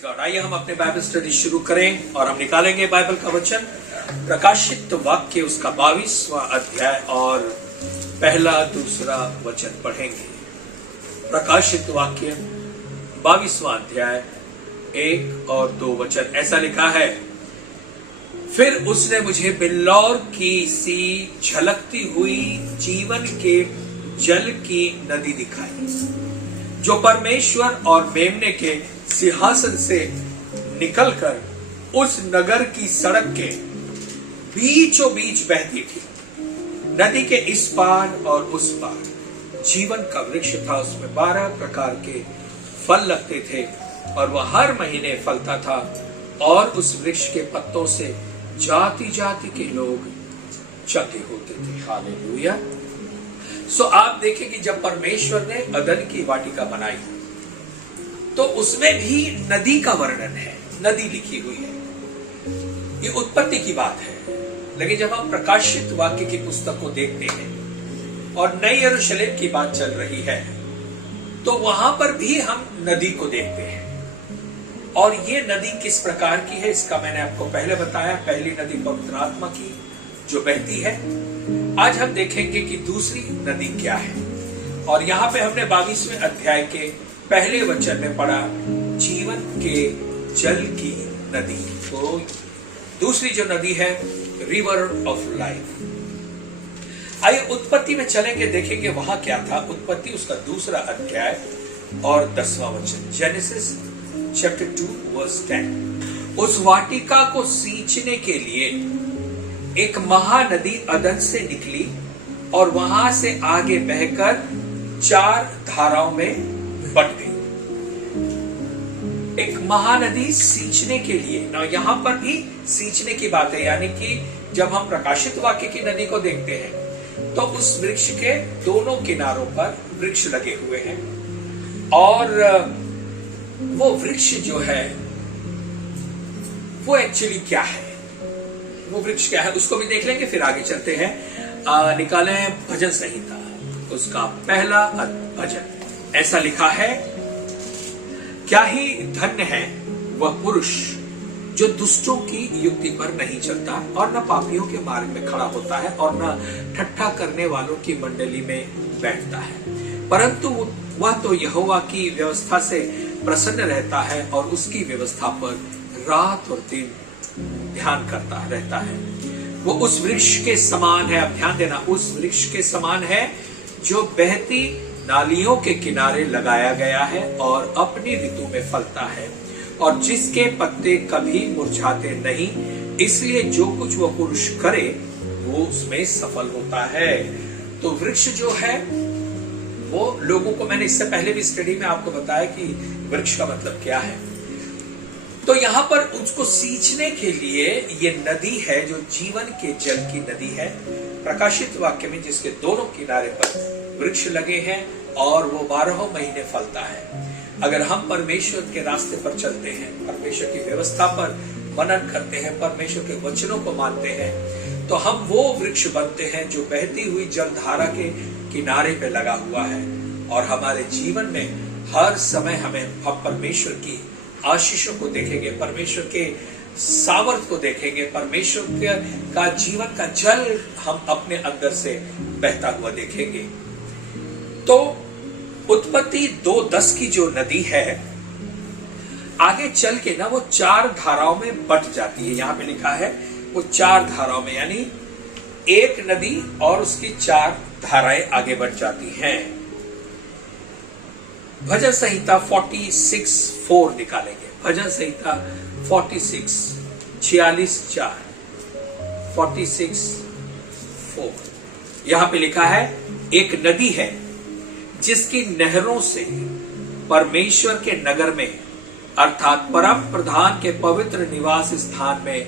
Praise God. आइए हम अपने बाइबल स्टडी शुरू करें और हम निकालेंगे बाइबल का वचन प्रकाशित वाक्य उसका 22वां अध्याय और पहला दूसरा वचन पढ़ेंगे। प्रकाशित वाक्य 22वां अध्याय 1 और 2 वचन ऐसा लिखा है। फिर उसने मुझे बिल्लौर की सी झलकती हुई जीवन के जल की नदी दिखाई, जो परमेश्वर और मेमने के सिंहासन से निकलकर उस नगर की सड़क के बीचों बीच बहती थी। नदी के इस पार और उस पार जीवन का वृक्ष था। उसमें 12 प्रकार के फल लगते थे और वह हर महीने फलता था, और उस वृक्ष के पत्तों से जाति जाति के लोग चके होते थे। हालेलुया। सो आप देखें कि जब परमेश्वर ने अदन की वाटिका बनाई तो उसमें भी नदी का वर्णन है, नदी लिखी हुई है। ये उत्पत्ति की बात है। लेकिन जब हम प्रकाशित वाक्य की पुस्तक को देखते हैं और नई यरूशलेम की बात चल रही है तो वहां पर भी हम नदी को देखते हैं। और ये नदी किस प्रकार की है इसका मैंने आपको पहले बताया। पहली नदी पवित्र आत्मा की जो बहती है। आज हम देखेंगे कि दूसरी नदी क्या है। और यहां पे हमने 22वें अध्याय के पहले वचन में पढ़ा जीवन के जल की नदी। तो दूसरी जो नदी है रिवर ऑफ लाइफ। आइए उत्पत्ति में चलेंगे, देखेंगे वहां क्या था। उत्पत्ति उसका दूसरा अध्याय और 10वां वचन। Genesis chapter 2 verse 10। उस वाटिका को सींचने के लिए एक महानदी अदन से निकली और वहां से आगे बहकर 4 धाराओं में बट गई। एक महानदी सींचने के लिए ना, यहां पर भी सींचने की बात है। यानी कि जब हम प्रकाशित वाक्य की नदी को देखते हैं तो उस वृक्ष के दोनों किनारों पर वृक्ष लगे हुए हैं, और वो वृक्ष जो है वो एक्चुअली क्या है, वो वृक्ष क्या है उसको भी देख लेंगे। फिर आगे चलते हैं। निकाले भजन संहिता उसका पहला भजन। ऐसा लिखा है, क्या ही धन्य है वह पुरुष जो दुष्टों की युक्ति पर नहीं चलता और न पापियों के मार्ग में खड़ा होता है और न ठट्ठा करने वालों की मंडली में बैठता है, परंतु वह तो यहोवा की व्यवस्था से प्रसन्न रहता है और उसकी व्यवस्था पर रात और दिन ध्यान करता रहता है। वो उस वृक्ष के समान है। अब ध्यान देना, उस वृक्ष के समान है जो बहती नालियों के किनारे लगाया गया है और अपनी ऋतु में फलता है, और जिसके पत्ते कभी मुरझाते नहीं, इसलिए जो कुछ वो पुरुष करे वो उसमें सफल होता है। तो वृक्ष जो है वो लोगों को, मैंने इससे पहले भी स्टडी में आपको बताया कि वृक्ष का मतलब क्या है। तो यहां पर उसको सींचने के लिए ये नदी है जो जीवन के जल की नदी है। प्रकाशित वाक्य में जिसके दोनों किनारे पर वृक्ष लगे हैं और वो 12 महीने फलता है। अगर हम परमेश्वर के रास्ते पर चलते हैं, परमेश्वर की व्यवस्था पर मनन करते हैं, परमेश्वर के वचनों को मानते हैं, तो हम वो वृक्ष बनते हैं जो बहती हुई जलधारा के किनारे पे लगा हुआ है। और हमारे जीवन में हर समय हम परमेश्वर की आशीषों को देखेंगे, परमेश्वर के सामर्थ को देखेंगे, परमेश्वर का जीवन का जल हम अपने अंदर से बहता हुआ देखेंगे। तो उत्पत्ति 2:10 की जो नदी है आगे चल के ना वो 4 धाराओं में बट जाती है। यहां पे लिखा है वो 4 धाराओं में, यानी एक नदी और उसकी 4 धाराएं आगे बढ़ जाती हैं। भजन संहिता 46:4 निकालेंगे। भजन संहिता 46:4 46:4 यहां पे लिखा है, एक नदी है जिसकी नहरों से परमेश्वर के नगर में अर्थात परम प्रधान के पवित्र निवास स्थान में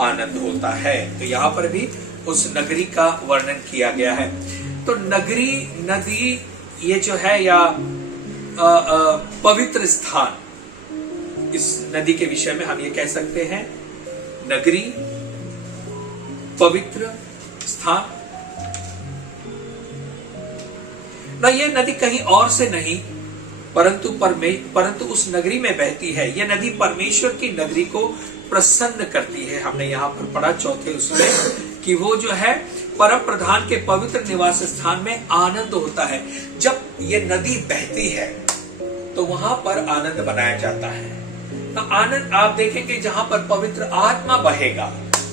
आनंद होता है। तो यहां पर भी उस नगरी का वर्णन किया गया है। तो नगरी, नदी ये जो है या पवित्र स्थान, इस नदी के विषय में हम ये कह सकते हैं नगरी, पवित्र स्थान। ना ये नदी कहीं और से नहीं परंतु उस नगरी में बहती है। यह नदी परमेश्वर की नगरी को प्रसन्न करती है। हमने यहाँ पर पढ़ा चौथे उसमें कि वो जो है परम प्रधान के पवित्र निवास स्थान में आनंद होता है। जब ये नदी बहती है तो वहां पर आनंद बनाया जाता है। तो आनंद आप देखेंगे जहां पर पवित्र आत्मा बहेगा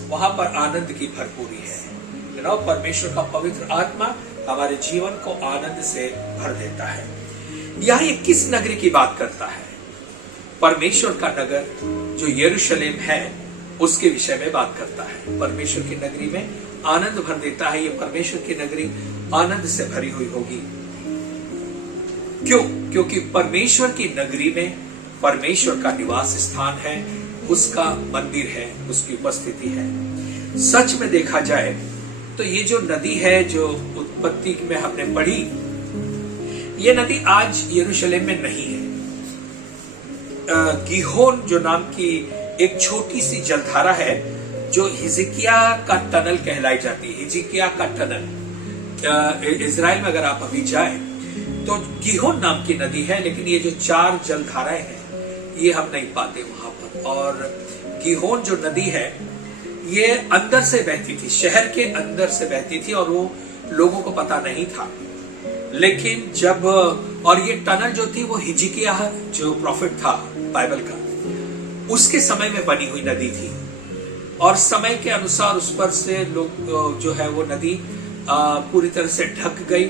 वहां पर आनंद की भरपूरी है। परमेश्वर का पवित्र आत्मा हमारे जीवन को आनंद से भर देता है। यह ये किस नगरी की बात करता है? परमेश्वर का नगर जो यरूशलेम है उसके विषय में बात करता है। परमेश्वर की नगरी में आनंद भर देता है। ये परमेश्वर की नगरी आनंद से भरी हुई होगी। क्यों? क्योंकि परमेश्वर की नगरी में परमेश्वर का निवास स्थान है, उसका मंदिर है, उसकी उपस्थिति है। सच में देखा जाए तो ये जो नदी है जो उत्पत्ति में हमने पढ़ी, ये नदी आज यरूशलेम में नहीं है। गिहोन जो नाम की एक छोटी सी जलधारा है जो हिजकिया का टनल कहलाई जाती है। हिजकिया का टनल इजराइल में अगर आप अभी जाए तो गिहोन नाम की नदी है, लेकिन ये जो 4 जलधाराएं हैं ये हम नहीं पाते वहां पर। और गिहोन जो नदी है ये अंदर से बहती थी, शहर के अंदर से बहती थी और वो लोगों को पता नहीं था। लेकिन जब और ये टनल जो थी वो हिजकिया जो प्रॉफिट था बाइबल का, उसके समय में बनी हुई नदी थी और समय के अनुसार उस पर से लोग जो है वो नदी पूरी तरह से ढक गई।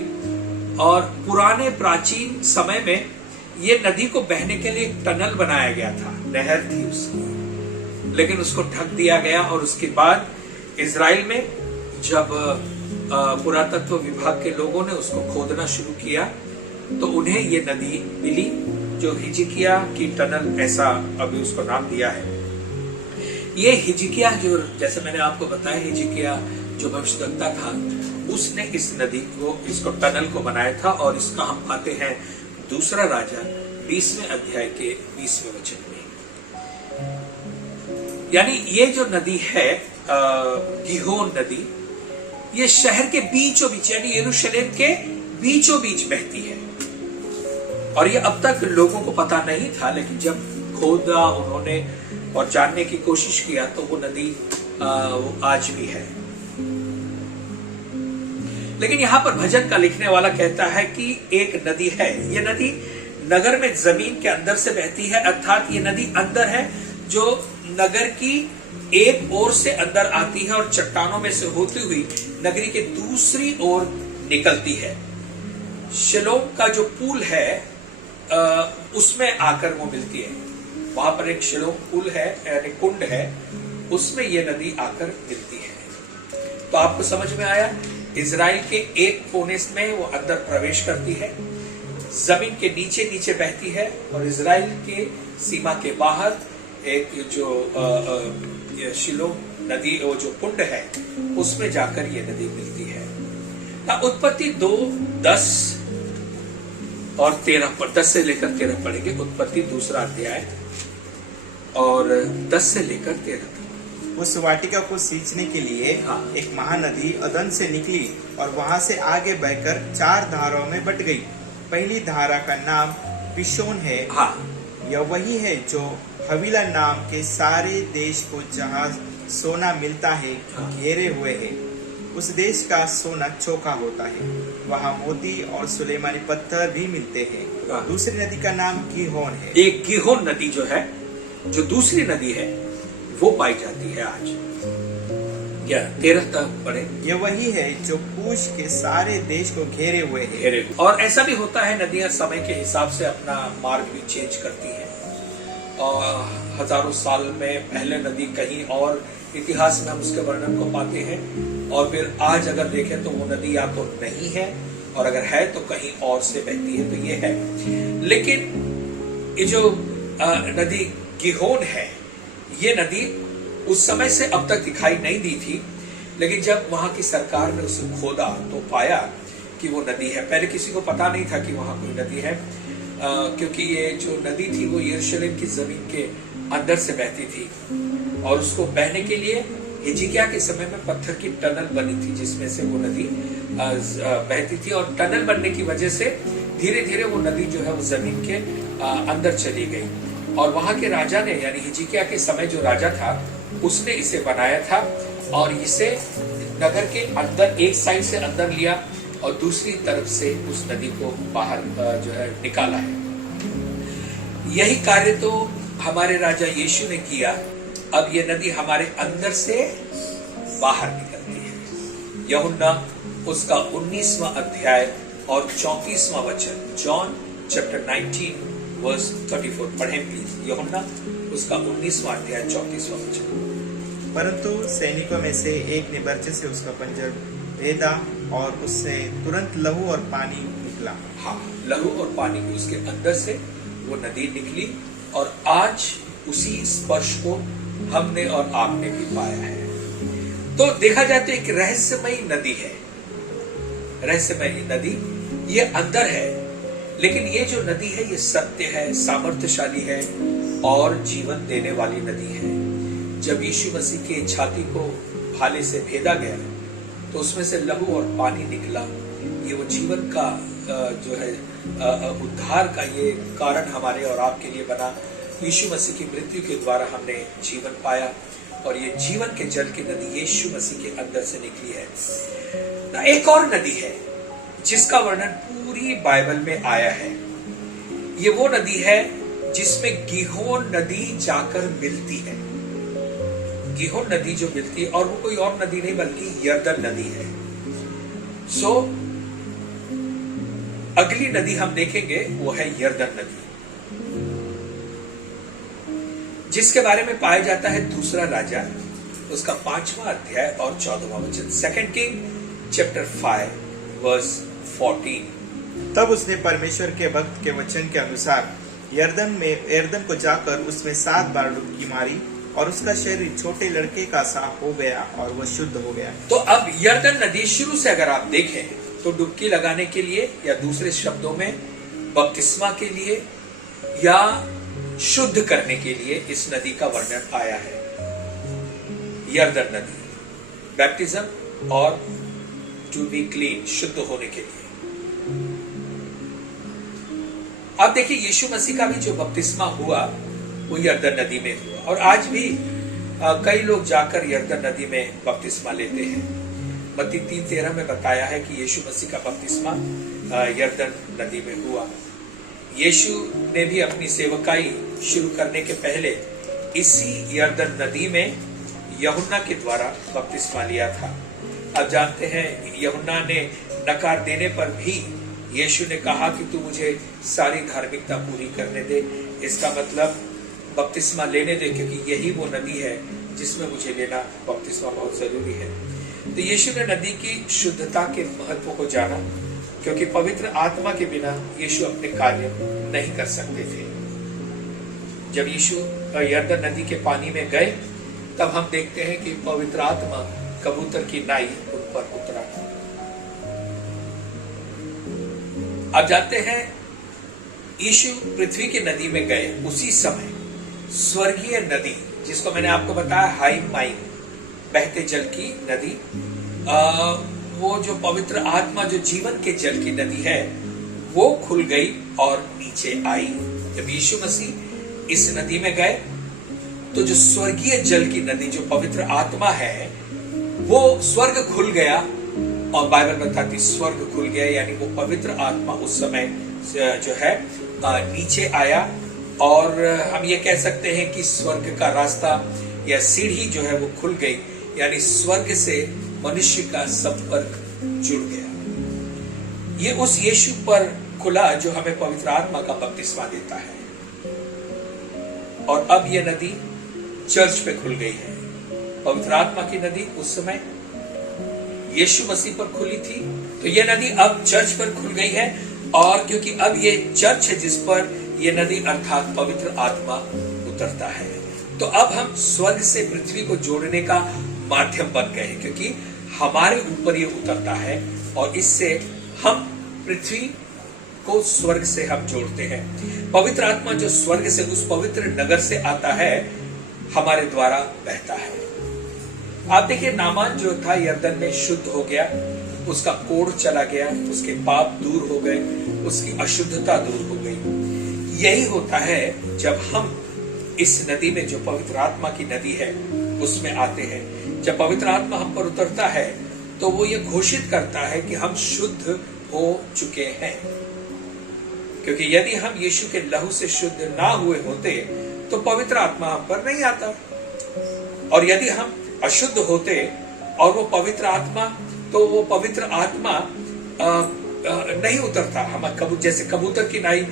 और पुराने प्राचीन समय में ये नदी को बहने के लिए एक टनल बनाया गया था, नहर थी उसकी, लेकिन उसको ढक दिया गया। और उसके बाद इजराइल में जब पुरातत्व विभाग के लोगों ने उसको खोदना शुरू किया तो उन्हें ये नदी मिली जो हिजकिया की टनल, ऐसा अभी उसको नाम दिया है। ये हिजकिया जो, जैसे मैंने आपको बताया, हिजकिया जो भविष्यद्वक्ता था उसने इस नदी को, इसको टनल को बनाया था। और इसका हम पाते हैं दूसरा राजा 20वें अध्याय के 20वें वचन में। यानी ये जो नदी है गिहोन नदी, ये शहर के बीचों बीच यानी यरूशलेम के बीचों बीच बहती है। और ये अब तक लोगों को पता नहीं था, लेकिन जब खोदा उन्होंने और जानने की कोशिश किया तो वो नदी वो आज भी है। लेकिन यहां पर भजन का लिखने वाला कहता है कि एक नदी है। ये नदी नगर में जमीन के अंदर से बहती है, अर्थात ये नदी अंदर है जो नगर की एक ओर से अंदर आती है और चट्टानों में से होती हुई नगरी के दूसरी ओर निकलती है। शिलोम का जो पुल है उसमें आकर वो मिलती है। वहां पर एक शिलोम पुल है यानी कुंड है, उसमें ये नदी आकर मिलती है। तो आपको समझ में आया, इजराइल के एक कोने में वो अंदर प्रवेश करती है, जमीन के नीचे नीचे बहती है और इजराइल के सीमा के बाहर एक जो शिलोम नदी, वो जो कुंड है उसमें जाकर ये नदी मिलती है। उत्पत्ति 2:10 और 13 पर 10 से लेकर 13 पढ़ेंगे। उत्पत्ति 2 अध्याय और 10 से लेकर 13 तक। उस वाटिका को सींचने के लिए एक महानदी अदन से निकली और वहां से आगे बहकर 4 धाराओं में बट गई। पहली धारा का नाम पिशोन है। यह वही है जो हवीला नाम के सारे देश को जहाँ सोना मिलता है घेरे हुए है। उस देश का सोना चोखा होता है, वहाँ मोती और सुलेमानी पत्थर भी मिलते हैं। दूसरी नदी का नाम गिहोन है। एक गिहोन नदी जो है, जो दूसरी नदी है, वो पाई जाती है आज। 13 तक पढ़े। ये वही है जो कूश के सारे देश को घेरे हुए है। और ऐसा भी होता है, नदियां समय के हिसाब से अपना मार्ग भी चेंज करती हैं और हजारों साल में पहले नदी कहीं और इतिहास में हम उसके वर्णन को पाते हैं और फिर आज अगर देखें तो वो नदी या तो नहीं है और अगर है तो कहीं और से बहती है। तो ये है, लेकिन ये जो नदी गिहोन है, ये नदी उस समय से अब तक दिखाई नहीं दी थी, लेकिन जब वहां की सरकार ने उसे खोदा तो पाया कि वो नदी है। पहले किसी को पता नहीं था कि वहां कोई नदी है, क्योंकि ये जो नदी थी वो यरूशलेम की जमीन के अंदर से बहती थी और उसको बहने के लिए हिजकिया के समय में पत्थर की टनल बनी थी जिसमें से वो नदी बहती थी। और टनल बनने की वजह से धीरे धीरे वो नदी जो है वो जमीन के अंदर चली गई। और वहां के राजा ने, यानी हिजकिय्याह के समय जो राजा था, उसने इसे बनाया था और इसे नगर के अंदर एक साइड से अंदर लिया और दूसरी तरफ से उस नदी को बाहर जो है निकाला है। यही कार्य तो हमारे राजा यीशु ने किया। अब ये नदी हमारे अंदर से बाहर निकलती है। यूहन्ना उसका 19वां अध्याय और 34वां वचन, जॉन चैप्टर 19 वर्स 34 पढ़ें प्लीज। यूहन्ना उसका 19वां अध्याय 34वां वचन। परंतु सैनिकों में से एक ने बर्छे से उसका पंजर भेदा और उससे तुरंत लहू और पानी निकला। हाँ, लहू और पानी उसके अंदर से वो नदी निकली और आज उसी स्पर्श को हमने और आपने भी पाया है। तो देखा जाए तो एक रहस्यमयी नदी है, रहस्यमयी नदी ये अंदर है, लेकिन ये जो नदी है ये सत्य है, सामर्थ्यशाली है और जीवन देने वाली नदी है। जब यीशु मसीह के छाती को भाले से भेदा गया तो उसमें से लहू और पानी निकला। ये वो जीवन का जो है उद्धार का ये कारण हमारे और आपके लिए बना। यीशु मसीह की मृत्यु के द्वारा हमने जीवन पाया और ये जीवन के जल की नदी यीशु मसीह के अंदर से निकली है। एक और नदी है जिसका वर्णन पूरी बाइबल में आया है। ये वो नदी है जिसमें गिहोन नदी जाकर मिलती है। गिहोन नदी जो मिलती है और वो कोई और नदी नहीं बल्कि यरदन नदी है। सो अगली नदी हम देखेंगे वो है यरदन नदी, जिसके बारे में पाया जाता है दूसरा राजा उसका 5वां अध्याय और 14वां वचन, 2 किंग चैप्टर 5 वर्स 14। तब उसने परमेश्वर के भक्त के वचन के अनुसार यरदन को जाकर उसमें 7 बार डुबकी मारी और उसका शरीर छोटे लड़के का सा हो गया और वह शुद्ध हो गया। तो अब यरदन नदी शुरू से अगर आप देखें तो डुबकी लगाने के लिए, या दूसरे शब्दों में बपतिस्मा के लिए या शुद्ध करने के लिए इस नदी का वर्णन आया है। यरदन नदी बैप्टिज्म और टू बी क्लीन, शुद्ध होने के लिए। अब देखिए यीशु मसीह का भी जो बपतिस्मा हुआ वो यरदन नदी में हुआ और आज भी कई लोग जाकर यरदन नदी में बपतिस्मा लेते हैं। मत्ती 3:13 में बताया है कि यीशु मसीह का बपतिस्मा यरदन नदी में हुआ। यीशु ने भी अपनी सेवकाई शुरू करने के पहले इसी यरदन नदी में यूहन्ना के द्वारा बपतिस्मा लिया था। अब जानते हैं यूहन्ना ने नकार देने पर भी यीशु ने कहा कि तू मुझे सारी धार्मिकता पूरी करने दे। इसका मतलब बपतिस्मा लेने दे, क्योंकि यही वो नदी है जिसमें मुझे लेना बपतिस्मा बहुत जरूरी है। तो यीशु ने नदी की शुद्धता के महत्व को जाना, क्योंकि पवित्र आत्मा के बिना यीशु अपने कार्य नहीं कर सकते थे। जब यीशु यरदन नदी के पानी में गए तब हम देखते हैं कि पवित्र आत्मा कबूतर की नाई उन पर उतरा। अब जानते हैं यीशु पृथ्वी की नदी में गए उसी समय स्वर्गीय नदी, जिसको मैंने आपको बताया हाई माइन, बहते जल की नदी, वो जो पवित्र आत्मा जो जीवन के जल की नदी है वो खुल गई और नीचे आई। जब यीशु मसीह इस नदी में गए तो जो स्वर्गीय जल की नदी जो पवित्र आत्मा है वो स्वर्ग खुल गया और बाइबल बताती स्वर्ग खुल गया, यानी वो पवित्र आत्मा उस समय जो है नीचे आया और हम ये कह सकते हैं कि स्वर्ग का रास्ता या सीढ़ी जो है वो खुल गई, यानी स्वर्ग से मनुष्य का संपर्क जुड़ गया। ये उस यीशु पर खुला जो हमें पवित्र आत्मा का बपतिस्मा देता है। और अब ये नदी चर्च पे खुल गई है। पवित्र आत्मा की नदी उस समय यीशु मसीह पर खुली थी, तो ये नदी अब चर्च पर खुल गई है। और क्योंकि अब ये चर्च है जिस पर ये नदी अर्थात पवित्र आत्मा उतरता है, तो अब हम स्वर्ग से पृथ्वी को जोड़ने का माध्यम बन गए हैं, क्योंकि हमारे ऊपर ये उतरता है और इससे हम पृथ्वी को स्वर्ग से हम जोड़ते हैं। पवित्र आत्मा जो स्वर्ग से उस पवित्र नगर से आता है हमारे द्वारा बहता है। आप देखिए नामान जो था यरदन में शुद्ध हो गया, उसका कोढ़ चला गया, उसके पाप दूर हो गए, उसकी अशुद्धता दूर हो गई। यही होता है जब हम इस नदी में, जो पवित्र आत्मा की नदी है, उसमें आते हैं। जब पवित्र आत्मा हम पर उतरता है तो वो ये घोषित करता है कि हम शुद्ध हो चुके हैं। क्योंकि यदि हम यीशु के लहू से शुद्ध ना हुए होते तो पवित्र आत्मा हम पर नहीं आता, और यदि हम अशुद्ध होते और वो पवित्र आत्मा, तो वो पवित्र आत्मा नहीं उतरता। हम जैसे कबूतर की नाई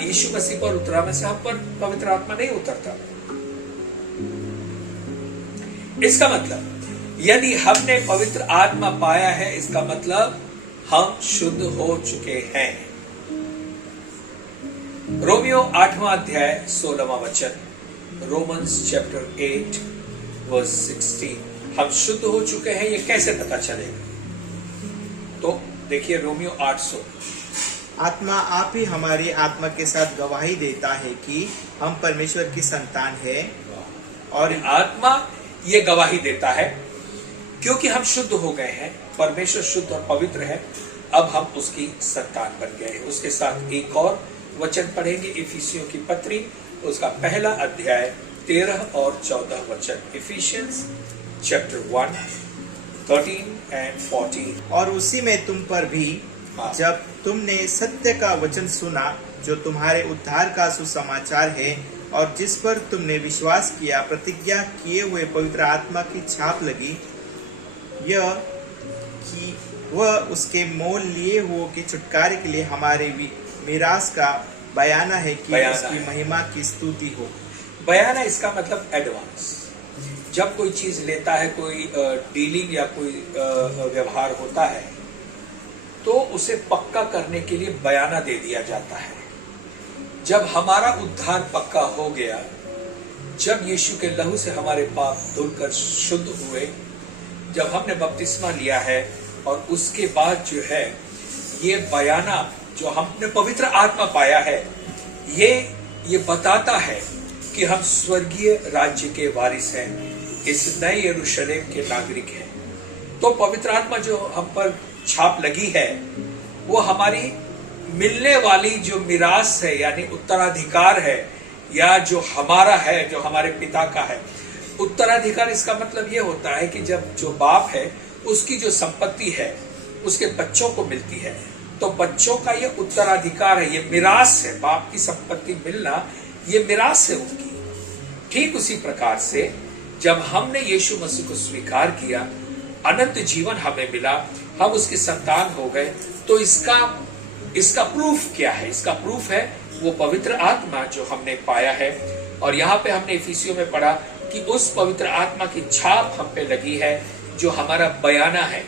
यीशु मसीह पर उतरा, वैसे हम पर पवित्र आत्मा नहीं उतरता। इसका मतलब यदि हमने पवित्र आत्मा पाया है, इसका मतलब हम शुद्ध हो चुके हैं। रोमियो 8वां अध्याय 16वां वचन, रोमन्स चैप्टर 8 वर्स 16। हम शुद्ध हो चुके हैं, ये कैसे पता चलेगा? तो देखिए रोमियो 8:16। आत्मा आप ही हमारी आत्मा के साथ गवाही देता है कि हम परमेश्वर की संतान है, और आत्मा ये गवाही देता है क्योंकि हम शुद्ध हो गए हैं, परमेश्वर शुद्ध और पवित्र है, अब हम उसकी संतान बन गए हैं। उसके साथ एक और वचन पढ़ेंगे, इफिसियों की पत्री, उसका पहला अध्याय 13 और 14 वचन। Efficiency chapter 1 13 and 14। और उसी में तुम पर भी, जब तुमने सत्य का वचन सुना, जो तुम्हारे उद्धार का सुसमाचार है, और जिस पर तुमने विश्वास किया, प्रतिज्ञा किए हुए पवित्र आत्मा की छाप लगी, यह कि वह उसके मोल लिए हुए के छुटकारे के लिए हमारे मीरास का बयाना है कि उसकी महिमा की स्तुति हो। बयाना, इसका मतलब एडवांस। जब कोई चीज लेता है, कोई डीलिंग या कोई व्यवहार होता है, तो उसे पक्का करने के लिए बयाना दे दिया जाता है। जब हमारा उद्धार पक्का हो गया, जब यीशु के लहू से हमारे पाप धुलकर शुद्ध हुए, जब हमने बपतिस्मा लिया है, और उसके बाद जो है ये बयाना जो हमने पवित्र आत्मा पाया है, ये बताता है कि हम स्वर्गीय राज्य के वारिस हैं, इस नए यरूशलेम के नागरिक हैं। तो पवित्र आत्मा जो हम पर छाप लगी है, वो हमारी मिलने वाली जो मिरास है, यानी उत्तराधिकार है, या जो हमारा है, जो हमारे पिता का है। उत्तराधिकार, इसका मतलब ये होता है कि जब जो बाप है उसकी जो संपत्ति है उसके बच्चों को मिलती है, तो बच्चों का ये उत्तराधिकार है, ये मिरास है। बाप की संपत्ति मिलना ये मिरास है उनकी। ठीक उसी प्रकार से जब हमने यीशु मसीह को स्वीकार किया, अनंत जीवन हमें मिला, हम उसकी संतान हो गए। तो इसका प्रूफ क्या है? इसका प्रूफ है वो पवित्र आत्मा जो हमने पाया है। और यहाँ पे हमने इफिसियों में पढ़ा कि उस पवित्र आत्मा की छाप हम पे लगी है, जो हमारा बयाना है।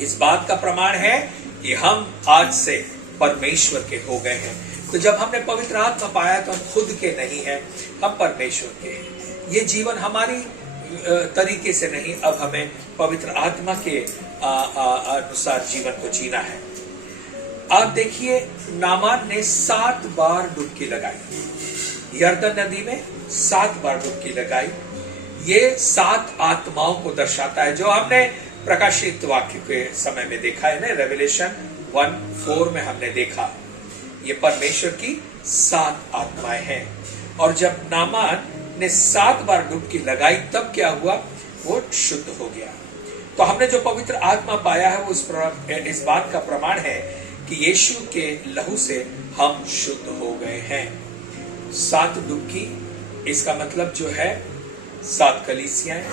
इस बात का प्रमाण है कि हम आज से परमेश्वर के हो गए हैं। तो जब हमने पवित्र आत्मा पाया तो हम खुद के नहीं हैं, हम परमेश्वर के हैं। ये जीवन हमारी तरीके से नहीं, अब हमें पवित्र आत्मा के अनुसार जीवन को जीना है। आप देखिए, नामान ने 7 बार डुबकी लगाई, यरदन नदी में 7 बार डुबकी लगाई। ये 7 आत्माओं को दर्शाता है, जो हमने प्रकाशित वाक्य के समय में देखा है ना, रेवलेशन 1:4 में हमने देखा। ये परमेश्वर की 7 आत्माएं हैं। और जब नामान ने 7 बार डुबकी लगाई, तब क्या हुआ? वो शुद्ध हो गया। तो हमने जो पवित्र आत्मा पाया है, वो इस बात का प्रमाण है कि यीशु के लहू से हम शुद्ध हो गए हैं। 7 डुबकी, इसका मतलब जो है 7 कलीसियाएं,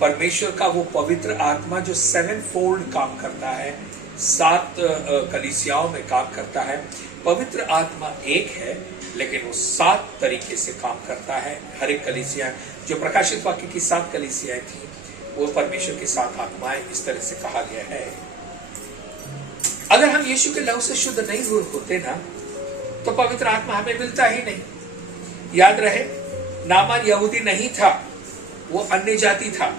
परमेश्वर का वो पवित्र आत्मा जो 7-fold काम करता है, 7 कलीसियाओं में काम करता है। पवित्र आत्मा एक है, लेकिन वो 7 तरीके से काम करता है। हर एक कलीसिया, जो प्रकाशित वाक्य की 7 कलीसियाएं थी, वो परमेश्वर की 7 आत्माएं, इस तरह से कहा गया है। अगर हम यीशु के लहू से शुद्ध नहीं हुए होते ना, तो पवित्र आत्मा हमें मिलता ही नहीं। याद रहे, नामान यहूदी नहीं था, वो अन्य जाति था।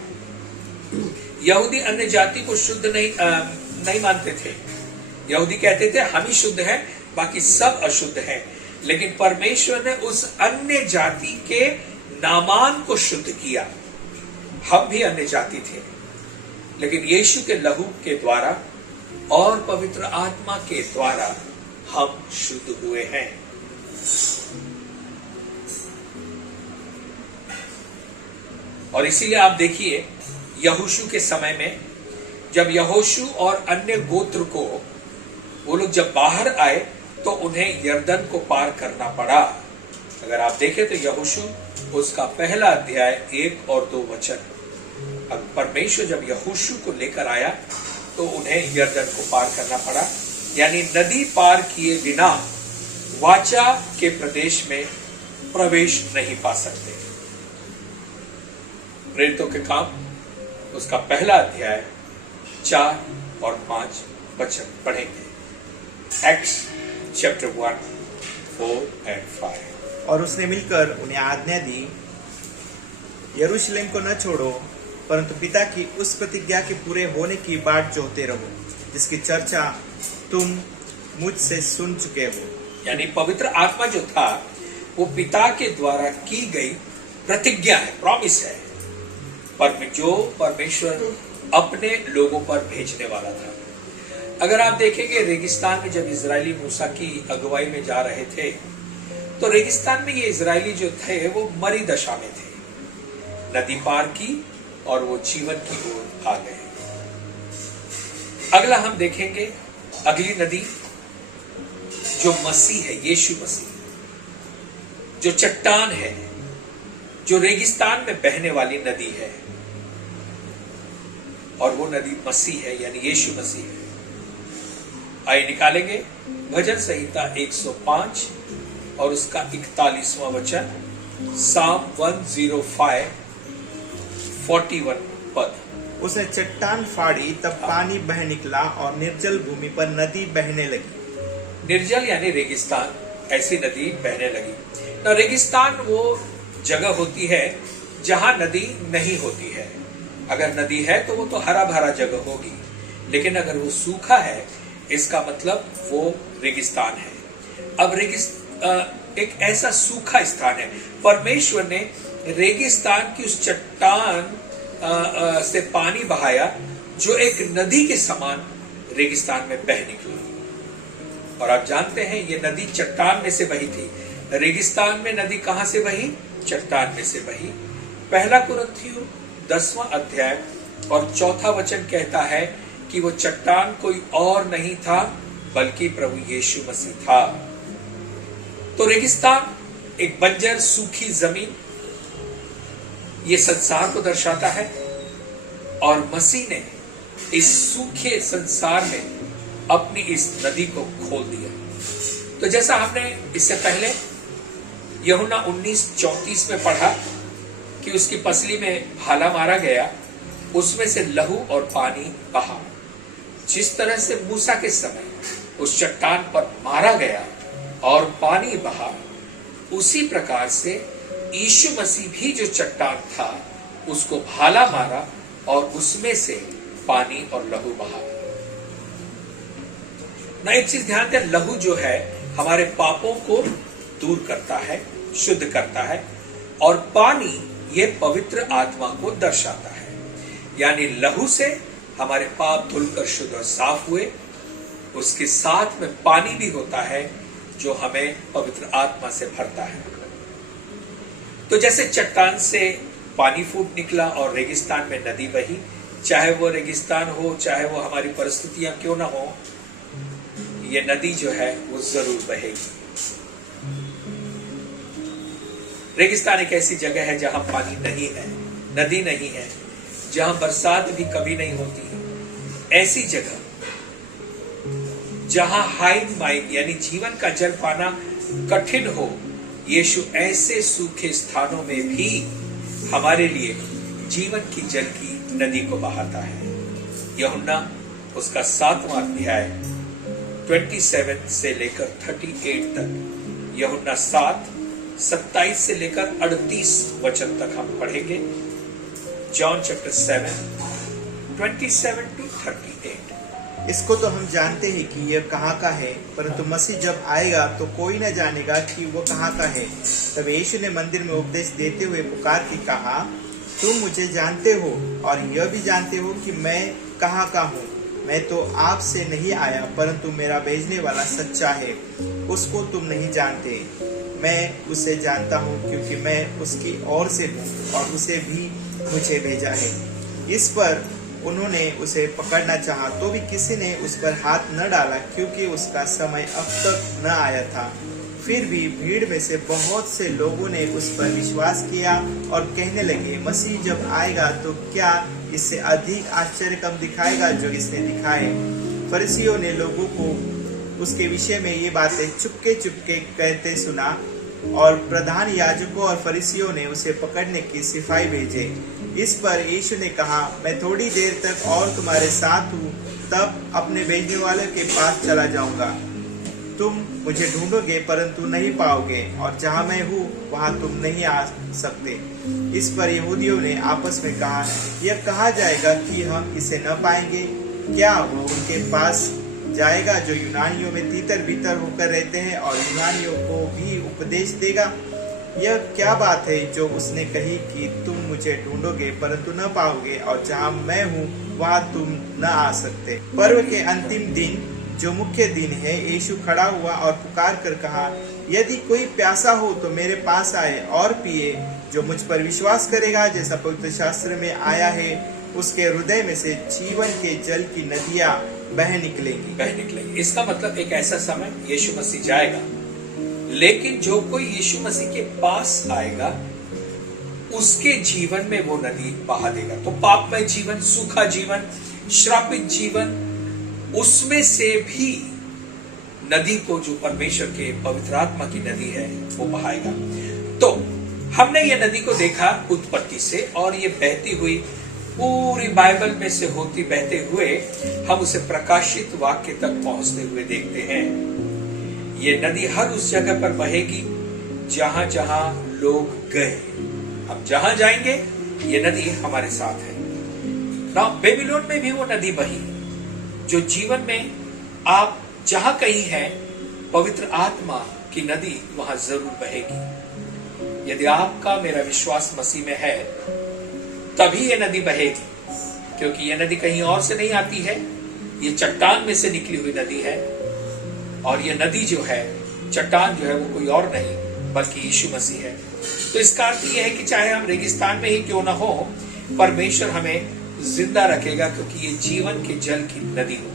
यहूदी अन्य जाति को शुद्ध नहीं मानते थे। यहूदी कहते थे हम ही शुद्ध हैं, बाकी सब अशुद्ध हैं। लेकिन परमेश्वर ने उस अन्य जाति के नामान को शुद्ध किया। हम भी अन्य जाति थे, लेकिन यीशु के लहू के द्वारा और पवित्र आत्मा के द्वारा हम शुद्ध हुए हैं। और इसीलिए आप देखिए यहोशू के समय में जब यहोशू और अन्य गोत्र को वो लोग जब बाहर आए तो उन्हें यरदन को पार करना पड़ा। अगर आप देखें तो यहोशू उसका पहला अध्याय 1 और 2 वचन, अब परमेश्वर जब यहोशू को लेकर आया तो उन्हें यरदन को पार करना पड़ा, यानी नदी पार किए बिना वाचा के प्रदेश में प्रवेश नहीं पा सकते। प्रेरितों के काम उसका पहला अध्याय 4 और 5 वचन पढ़ेंगे। Acts chapter 1, 4 and 5। और उसने मिलकर उन्हें आज्ञा दी, यरूशलेम को न छोड़ो, परंतु पिता की उस प्रतिज्ञा के पूरे होने की बाट जोहते रहो, जिसकी चर्चा तुम मुझसे सुन चुके हो। यानी पवित्र आत्मा जो था वो पिता के द्वारा की गई प्रतिज्ञा है, प्रॉमिस है, पर जो परमेश्वर अपने लोगों पर भेजने वाला था। अगर आप देखेंगे रेगिस्तान में जब इजरायली मूसा की अगुवाई में जा रहे थे तो रेगिस्तान में ये इजरायली जो थे वो मरी दशा में थे। नदी पार की और वो जीवन की ओर आ गए। अगला हम देखेंगे अगली नदी जो मसीह है, यीशु मसीह, जो चट्टान है, जो रेगिस्तान में बहने वाली नदी है, और वो नदी मसीह है, यानी यीशु मसीह है। आइए निकालेंगे भजन संहिता 105 और उसका 41वां वचन, साम 105 41 पद। उसने चट्टान फाड़ी, तब पानी बह निकला और निर्जल भूमि पर नदी बहने लगी। निर्जल यानी रेगिस्तान, ऐसी नदी बहने लगी। तो रेगिस्तान वो जगह होती है जहां नदी नहीं होती है। अगर नदी है तो वो तो हरा भरा जगह होगी, लेकिन अगर वो सूखा है इसका मतलब वो रेगिस्तान है। अब एक ऐसा सूखा स्थान है, परमेश्वर ने रेगिस्तान की उस चट्टान से पानी बहाया जो एक नदी के समान रेगिस्तान में बह निकला। और आप जानते हैं ये नदी चट्टान में से बही थी। रेगिस्तान में नदी कहां से बही? चट्टान में से बही। पहला कुरिन्थियों 10वां अध्याय और 4था वचन कहता है कि वो चट्टान कोई और नहीं था बल्कि प्रभु यीशु मसीह था। तो रेगिस्तान एक बंजर सूखी जमीन ये संसार को दर्शाता है, और मसीह ने इस सूखे संसार में अपनी इस नदी को खोल दिया। तो जैसा हमने इससे पहले यूहन्ना 19:34 में पढ़ा कि उसकी पसली में भाला मारा गया, उसमें से लहू और पानी बहा। जिस तरह से मूसा के समय उस चट्टान पर मारा गया और पानी बहा, उसी प्रकार से यीशु मसीह भी जो चट्टान था उसको भाला मारा और उसमें से पानी और लहू बहा। ना एक चीज ध्यान दें, लहू जो है हमारे पापों को दूर करता है, शुद्ध करता है, और पानी ये पवित्र आत्मा को दर्शाता है। यानी लहू से हमारे पाप धुलकर शुद्ध और साफ हुए, उसके साथ में पानी भी होता है जो हमें पवित्र आत्मा से भरता है। तो जैसे चट्टान से पानी फूट निकला और रेगिस्तान में नदी बही, चाहे वो रेगिस्तान हो, चाहे वो हमारी परिस्थितियां क्यों ना हो, ये नदी जो है वो जरूर बहेगी। रेगिस्तान एक ऐसी जगह है जहां पानी नहीं है, नदी नहीं है, जहां बरसात भी कभी नहीं होती है। ऐसी जगह जहां हाइम माइम यानी जीवन का जल पाना कठिन हो, यीशु ऐसे सूखे स्थानों में भी हमारे लिए जीवन की जल की नदी को बहाता है। यूहन्ना उसका 7वां अध्याय 27 से लेकर 38 तक, यूहन्ना 7 27 से लेकर 38 वचन तक हम पढ़ेंगे। John chapter 7 27 to 38। इसको तो हम जानते हैं कि यह कहाँ का है, परंतु मसीह जब आएगा तो कोई न जानेगा कि वो कहाँ का है। तब यीशु ने मंदिर में उपदेश देते हुए पुकार के कहा, तुम मुझे जानते हो और यह भी जानते हो कि मैं कहाँ का हूँ। मैं तो आपसे नहीं आया, परंतु मेरा भेजने वाला सच्चा है, उसको तुम नहीं जानते। मैं उसे जानता हूँ, क्योंकि मैं उसकी ओर से हूँ और उसे भी मुझे भेजा है। इस पर उन्होंने उसे पकड़ना चाहा, तो भी किसी ने उस पर हाथ न डाला, क्योंकि उसका समय अब तक न आया था। फिर भी भीड़ में से बहुत से लोगों ने उस पर विश्वास किया और कहने लगे, मसीह जब आएगा तो क्या इससे अधिक आश्चर्य कम दिखाएगा जो इसने दिखाए। फरीसियों ने लोगों को उसके विषय में ये बातें चुपके चुपके कहते सुना, और प्रधान याजकों और फरीसियों ने उसे पकड़ने की सिपाही भेजे। इस पर यीशु ने कहा, मैं थोड़ी देर तक और तुम्हारे साथ हूँ, तब अपने भेजने वाले के पास चला जाऊंगा। तुम मुझे ढूंढोगे परंतु नहीं पाओगे, और जहाँ मैं हूँ वहाँ तुम नहीं आ सकते। इस पर यहूदियों ने आपस में कहा, यह कहा जाएगा कि हम इसे न पाएंगे। क्या वो उनके पास जाएगा जो यूनानियों में तीतर भीतर होकर रहते हैं और यूनानियों को भी उपदेश देगा? यह क्या बात है जो उसने कही कि तुम मुझे ढूंढोगे परंतु न पाओगे, और जहाँ मैं हूँ वहाँ तुम न आ सकते। पर्व के अंतिम दिन जो मुख्य दिन है, यीशु खड़ा हुआ और पुकार कर कहा, यदि कोई प्यासा हो तो मेरे पास आए और पिए। जो मुझ पर विश्वास करेगा, जैसा पवित्र शास्त्र में आया है, उसके हृदय में से जीवन के जल की नदियां बह निकलेंगी। इसका मतलब एक ऐसा समय यीशु मसीह जाएगा, लेकिन जो कोई यीशु मसीह के पास आएगा उसके जीवन में वो नदी बहा देगा। तो पापमय जीवन, सूखा जीवन, श्रापित जीवन, उसमें से भी नदी को, जो परमेश्वर के पवित्र आत्मा की नदी है, वो बहाएगा। तो हमने ये नदी को देखा उत्पत्ति से, और ये बहती हुई पूरी बाइबल में से होती बहते हुए हम उसे प्रकाशित वाक्य तक पहुंचते हुए देखते हैं। ये नदी हर उस जगह पर बहेगी जहां जहां लोग गए। हम जहां जाएंगे ये नदी हमारे साथ है ना। बेबीलोन में भी वो नदी बही, जो जीवन में आप जहां कहीं हैं, पवित्र आत्मा की नदी वहां जरूर बहेगी। यदि आपका मेरा विश्वास मसीह में है, तभी ये नदी बहेगी, क्योंकि ये नदी कहीं और से नहीं आती है, ये चट्टान में से निकली हुई नदी है। और ये नदी जो है, चट्टान जो है, वो कोई और नहीं बल्कि यीशु मसीह है। तो इसका अर्थ यह है कि चाहे हम रेगिस्तान में ही क्यों ना हो, परमेश्वर हमें जिंदा रखेगा, क्योंकि ये जीवन के जल की नदी होगी।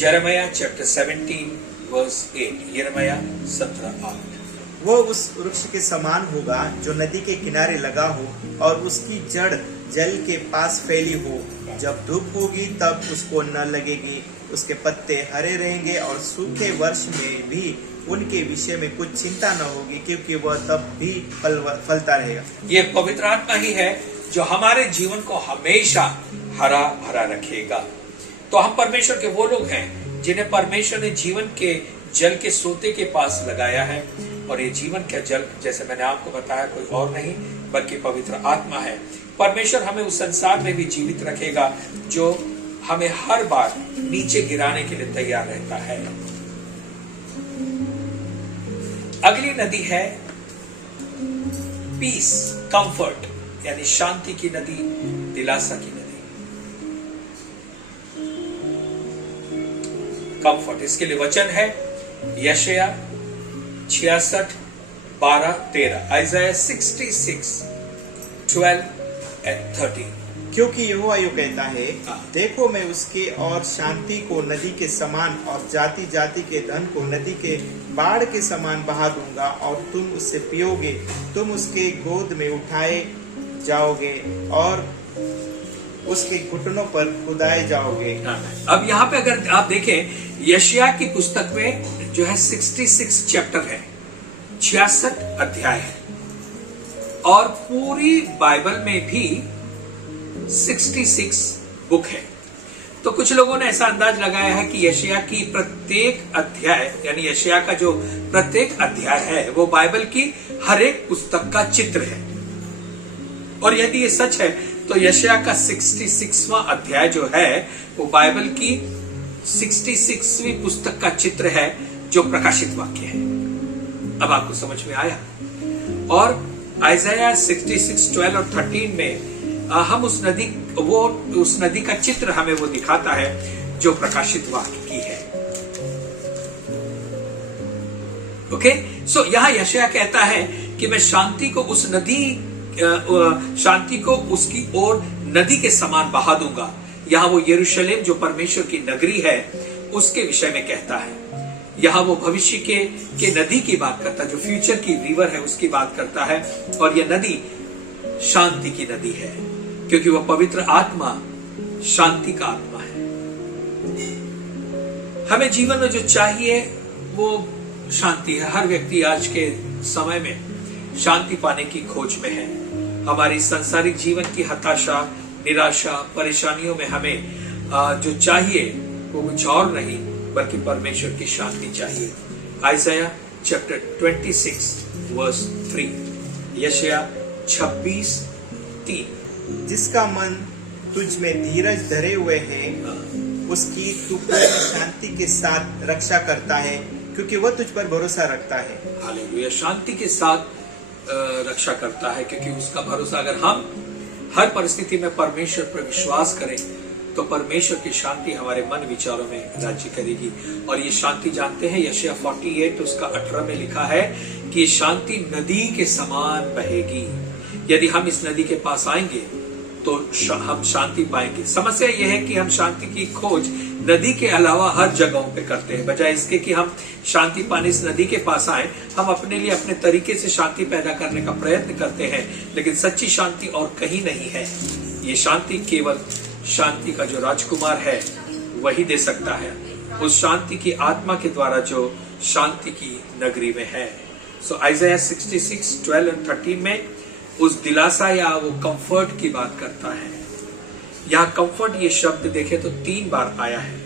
यिर्मयाह चैप्टर 17 वर्स 8, यिर्मयाह 17:8। वो उस वृक्ष के समान होगा जो नदी के किनारे लगा हो और उसकी जड़ जल के पास फैली हो। जब धूप होगी तब उसको न लगेगी, उसके पत्ते हरे रहेंगे और सूखे वर्ष में भी उनके विषय में कुछ चिंता न होगी, क्योंकि वह तब भी फलता रहेगा। ये पवित्र आत्मा ही है जो हमारे जीवन को हमेशा हरा भरा रखेगा। तो हम परमेश्वर के वो लोग हैं जिन्हें परमेश्वर ने जीवन के जल के सोते के पास लगाया है। और ये जीवन का जल, जैसे मैंने आपको बताया, कोई और नहीं बल्कि पवित्र आत्मा है। परमेश्वर हमें उस संसार में भी जीवित रखेगा जो हमें हर बार नीचे गिराने के लिए तैयार रहता है। अगली नदी है पीस, कंफर्ट, यानी शांति की नदी, दिलासा की नदी। कंफर्ट, इसके लिए वचन है यशायाह 66:12-13, आइज़ाया 66:12-13। क्योंकि यहोवा यूं कहता है, देखो मैं उसके और शांति को नदी के समान और जाति जाति के धन को नदी के बाढ़ के समान बहा दूंगा, और तुम उससे पियोगे। तुम उसके गोद में उठाए जाओगे और उसके घुटनों पर खुदाए जाओगे। अब यहाँ पे अगर आप देखें, यशायाह की पुस्तक में जो है 66 चैप्टर है, 66 अध्याय है, और पूरी बाइबल में भी 66 बुक है। तो कुछ लोगों ने ऐसा अंदाज लगाया है कि यशायाह की प्रत्येक अध्याय, यानी यशायाह का जो प्रत्येक अध्याय है, वो बाइबल की हर एक पुस्तक का चित्र है। और यदि ये सच है तो यशायाह का 66वां अध्याय जो है वो बाइबल की 66वीं पुस्तक का चित्र है, जो प्रकाशित वाक्य है। अब आपको समझ में आया। और आइज़ाया 66:12 और 13 में हम उस नदी का चित्र हमें वो दिखाता है जो प्रकाशित वाक्य की है। ओके, सो यहां यशायाह कहता है कि मैं शांति को उसकी ओर नदी के समान बहा दूंगा। यहां वो यरूशलेम जो परमेश्वर की नगरी है उसके विषय में कहता है। यहां वो भविष्य के नदी की बात करता है, जो फ्यूचर की रिवर है उसकी बात करता है। और यह नदी शांति की नदी है, क्योंकि वह पवित्र आत्मा शांति का आत्मा है। हमें जीवन में जो चाहिए वो शांति है। हर व्यक्ति आज के समय में शांति पाने की खोज में है। हमारी सांसारिक जीवन की हताशा, निराशा, परेशानियों में हमें जो चाहिए वो कुछ और नहीं बल्कि परमेश्वर की शांति चाहिए। आइज़ाया चैप्टर 26 वर्स 3, यशायाह 26:3। जिसका मन तुझ में धीरज धरे हुए है, उसकी तू पूरी शांति के साथ रक्षा करता है, क्योंकि वह तुझ पर भरोसा रखता है। हालेलुया, शांति के साथ रक्षा करता है, क्योंकि उसका भरोसा, अगर हम हर परिस्थिति में परमेश्वर पर विश्वास करें तो परमेश्वर की शांति हमारे मन विचारों में राज्य करेगी। और ये शांति जानते हैं, यशायाह 48 उसका 18 में लिखा है कि शांति नदी के समान बहेगी। यदि हम इस नदी के पास आएंगे तो हम शांति पाएंगे। समस्या यह है कि हम शांति की खोज नदी के अलावा हर जगहों पे करते हैं। बजाय इसके कि हम शांति पाने इस नदी के पास आए, हम अपने लिए अपने तरीके से शांति पैदा करने का प्रयत्न करते हैं, लेकिन सच्ची शांति और कहीं नहीं है। ये शांति केवल शांति का जो राजकुमार है वही दे सकता है, उस शांति की आत्मा के द्वारा जो शांति की नगरी में है। सो आइज़ाया 66:12 और 13 में उस दिलासा या वो कंफर्ट की बात करता है। यहाँ कंफर्ट ये शब्द देखे तो 3 बार आया है।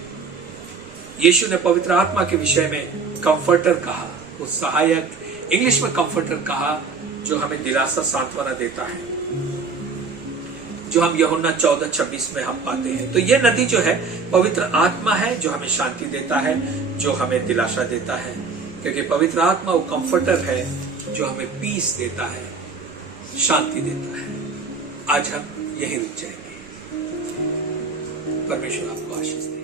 यीशु ने पवित्र आत्मा के विषय में कंफर्टर कहा, वो सहायक, इंग्लिश में कंफर्टर कहा, जो हमें दिलासा, सांत्वना देता है, जो हम यूहन्ना 14:26 में हम पाते हैं। तो ये नदी जो है पवित्र आत्मा है, जो हमें शांति देता है, जो हमें दिलासा देता है, क्योंकि पवित्र आत्मा वो कंफर्टर है जो हमें पीस देता है, शांति देता है। आज हम यही रुक जाएंगे। परमेश्वर आपको आशीष दे।